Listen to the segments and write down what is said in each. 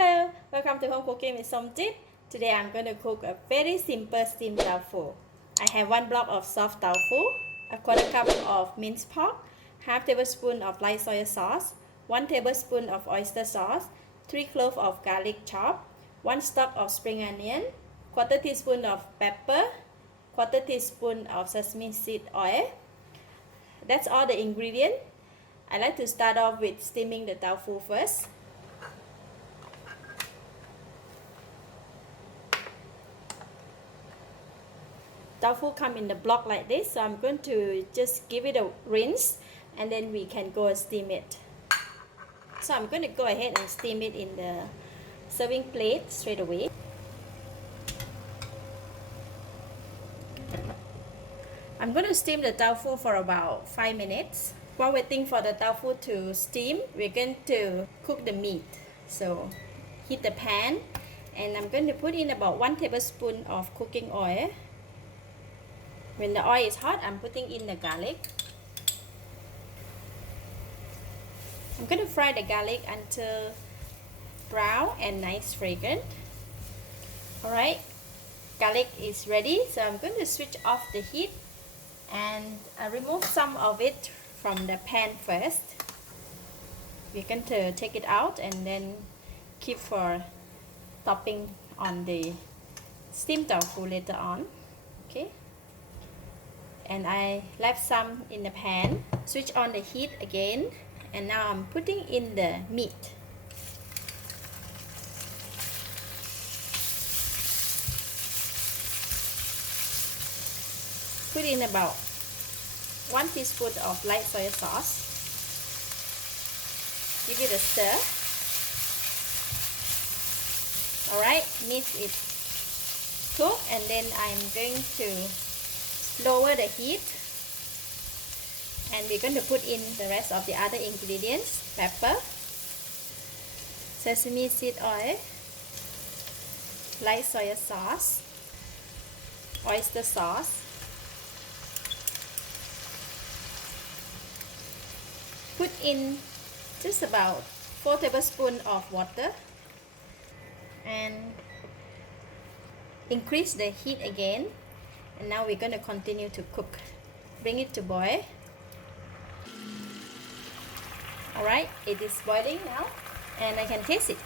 Hello, welcome to Home Cooking with Somjit. Today I'm going to cook a very simple steamed tofu. I have 1 block of soft tofu, a quarter cup of minced pork, half tablespoon of light soy sauce, 1 tablespoon of oyster sauce, 3 cloves of garlic chopped, 1 stalk of spring onion, quarter teaspoon of pepper, quarter teaspoon of sesame seed oil. That's all the ingredients. I like to start off with steaming the tofu first. Tofu come in the block like this, so I'm going to just give it a rinse and then we can go and steam it. So I'm going to go ahead and steam it in the serving plate straight away. I'm going to steam the tofu for about 5 minutes. While waiting for the tofu to steam, we're going to cook the meat. So heat the pan and I'm going to put in about 1 tablespoon of cooking oil. When the oil is hot, I'm putting in the garlic. I'm going to fry the garlic until brown and nice fragrant. Alright, garlic is ready, so I'm going to switch off the heat and remove some of it from the pan first. We're going to take it out and then keep for topping on the steamed tofu later on. Okay. And I left some in the pan. Switch on the heat again, and now I'm putting in the meat. Put in about 1 teaspoon of light soy sauce. Give it a stir. Alright, meat is cooked, and then I'm going to lower the heat and we're going to put in the rest of the other ingredients: pepper, sesame seed oil, light soy sauce, oyster sauce. Put in just about 4 tablespoons of water and increase the heat again. And now we're going to continue to cook. Bring it to boil. Alright, it is boiling now and I can taste it.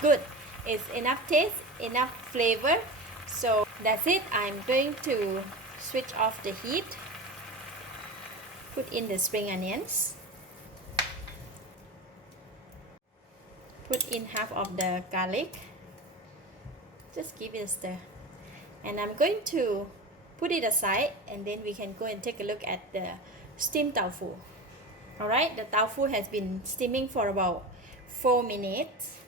Good. It's enough taste, enough flavor. So that's it. I'm going to switch off the heat. Put in the spring onions. Put in half of the garlic. Just give it a stir. And I'm going to put it aside and then we can go and take a look at the steamed tofu. Alright, the tofu has been steaming for about 4 minutes.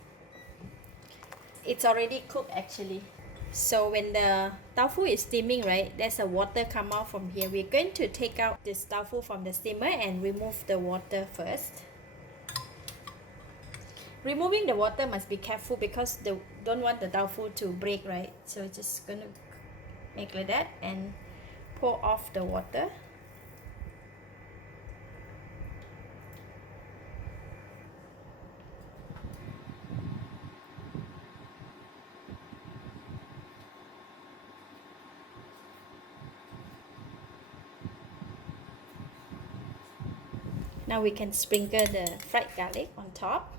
It's already cooked actually. So when the tofu is steaming, right, there's a water come out from here. We're going to take out this tofu from the steamer and remove the water first. Removing the water must be careful because they don't want the tofu to break, right? So just gonna make like that and pour off the water. Now we can sprinkle the fried garlic on top.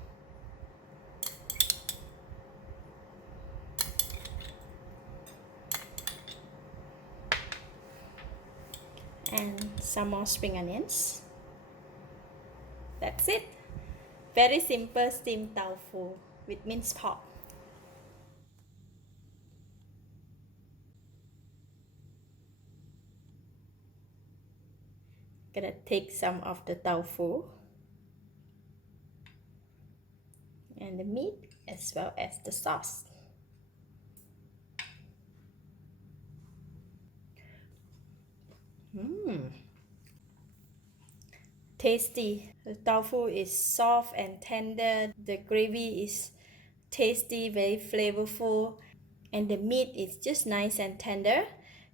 And some more spring onions. That's it. Very simple steamed tofu with minced pork. Gonna take some of the tofu and the meat as well as the sauce. Tasty. The tofu is soft and tender. The gravy is tasty, very flavorful, and the meat is just nice and tender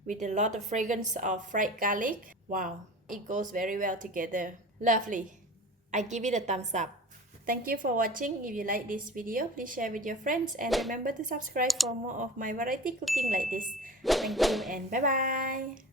with a lot of fragrance of fried garlic. Wow, it goes very well together. Lovely. I give it a thumbs up. Thank you for watching. If you like this video, please share with your friends and remember to subscribe for more of my variety cooking like this. Thank you and bye bye.